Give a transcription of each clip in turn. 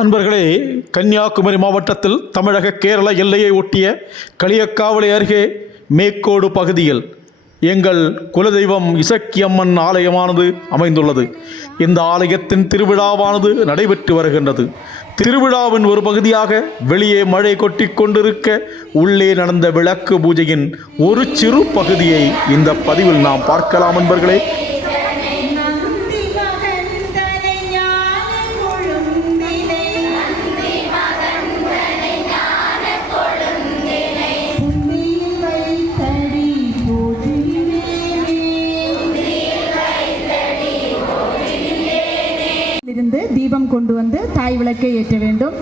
அன்பர்களே கன்னியாகுமரி மாவட்டத்தில் தமிழக கேரள எல்லையை ஒட்டிய களியக்காவலை அருகே மேக்கோடு பகுதியில் எங்கள் குலதெய்வம் இசக்கியம்மன் ஆலயமானது அமைந்துள்ளது. இந்த ஆலயத்தின் திருவிழாவானது நடைபெற்று வருகின்றது. திருவிழாவின் ஒரு பகுதியாக வெளியே மழை கொட்டி கொண்டிருக்க உள்ளே நடந்த விளக்கு பூஜையின் ஒரு சிறு பகுதியை இந்த பதிவில் நாம் பார்க்கலாம் அன்பர்களே. தீபம் கொண்டு வந்து தாய் விளக்கை ஏற்ற வேண்டும்.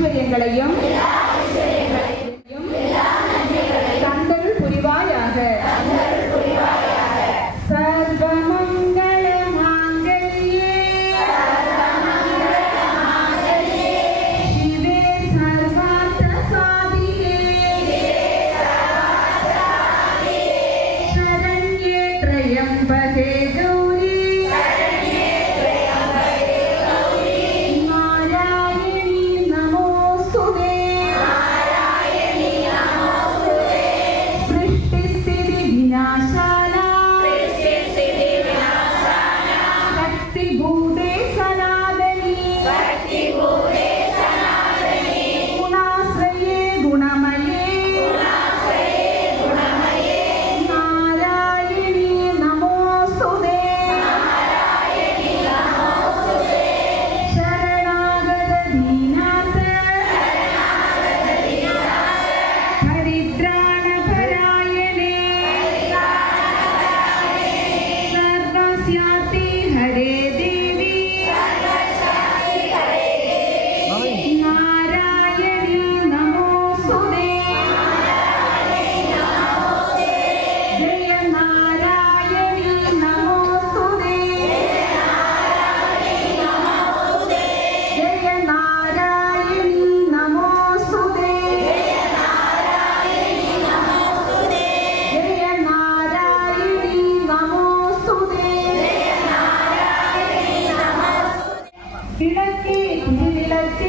¿Qué es? বিলাতি ধুলি বিলাতি।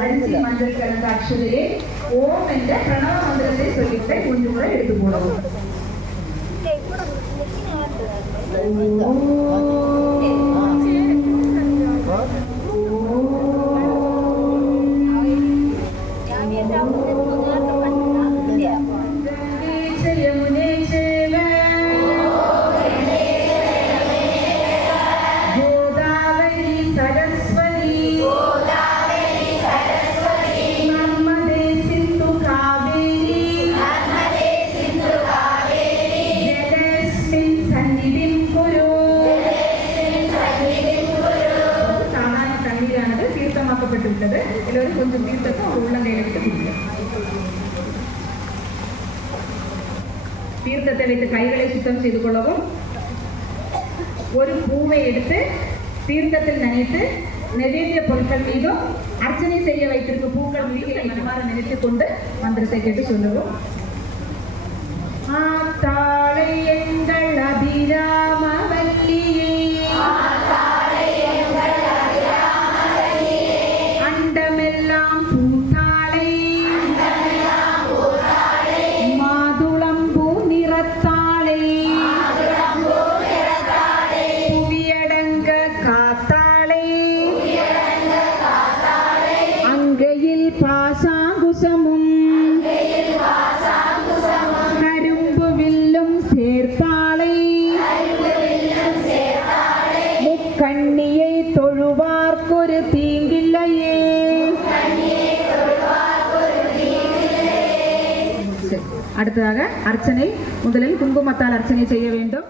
அரிசி மஞ்சள் கிழங்கு அக்ஷதையை ஓம் என்ற பிரணவ மந்திரத்தை சொல்லிவிட்டு கொஞ்சம் கூட எடுத்து போடவும். ஓம் முடிஞ்சவரை கொஞ்சம் தீர்த்தத்தை அவங்க உள்ளங்கையில் விட்டு கொடுங்க. தீர்த்தத்தை வைத்து கைகளை சுத்தம் செய்து கொள்ளவும். ஒரு பூவை எடுத்து தீர்த்தத்தில் நனைத்து நெவேத்திய பொருட்கள் மீதும் அர்ச்சனை செய்ய வைத்திருக்கும் பூக்கள் மீது இவ்வாறு நினைத்துக் கொண்டு மந்திரத்தை கேட்டு சொல்லுவோம். பாசாங்குசமும் கரும்பு வில்லும் சேர்த்தாளை முக்கண்ணியை தொழுவார்க்கொரு தீங்கில்லையே. அடுத்ததாக அர்ச்சனை முதலில் குங்குமத்தால் அர்ச்சனை செய்ய வேண்டும்.